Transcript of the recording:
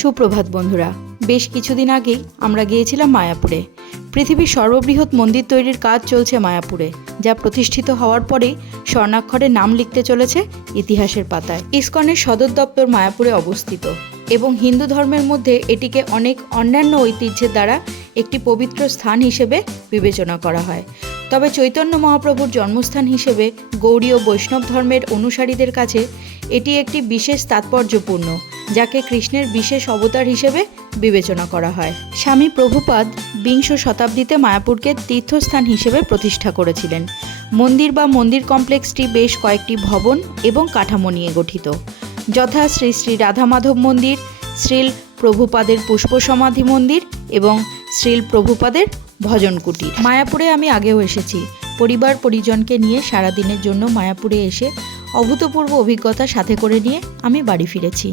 সুপ্রভাত বন্ধুরা, বেশ কিছুদিন আগেই আমরা গিয়েছিলাম মায়াপুরে। পৃথিবীর সর্ববৃহৎ মন্দির তৈরির কাজ চলছে মায়াপুরে, যা প্রতিষ্ঠিত হওয়ার পরেই স্বর্ণাক্ষরে নাম লিখতে চলেছে ইতিহাসের পাতায়। ইসকনের সদর দপ্তর মায়াপুরে অবস্থিত এবং হিন্দু ধর্মের মধ্যে এটিকে অনেক অন্যান্য ঐতিহ্যের দ্বারা একটি পবিত্র স্থান হিসেবে বিবেচনা করা হয়। তবে চৈতন্য মহাপ্রভুর জন্মস্থান হিসেবে গৌড়ী ও বৈষ্ণব ধর্মের অনুসারীদের কাছে এটি একটি বিশেষ তাৎপর্যপূর্ণ, যাকে কৃষ্ণের বিশেষ অবতার হিসেবে বিবেচনা করা হয়। স্বামী প্রভুপাদ বিংশ শতাব্দীতে মায়াপুরকে তীর্থস্থান হিসেবে প্রতিষ্ঠা করেছিলেন। মন্দির বা মন্দির কমপ্লেক্সটি বেশ কয়েকটি ভবন এবং কাঠামো নিয়ে গঠিত, যথা শ্রী শ্রী রাধা মাধব মন্দির, শ্রীল প্রভুপাদের পুষ্প সমাধি মন্দির এবং শ্রীল প্রভুপাদের ভজন কুটির। মায়াপুরে আমি আগেও এসেছি। পরিবার পরিজনকে নিয়ে সারাদিনের জন্য মায়াপুরে এসে অভূতপূর্ব অভিজ্ঞতা সাথে করে নিয়ে আমি বাড়ি ফিরেছি।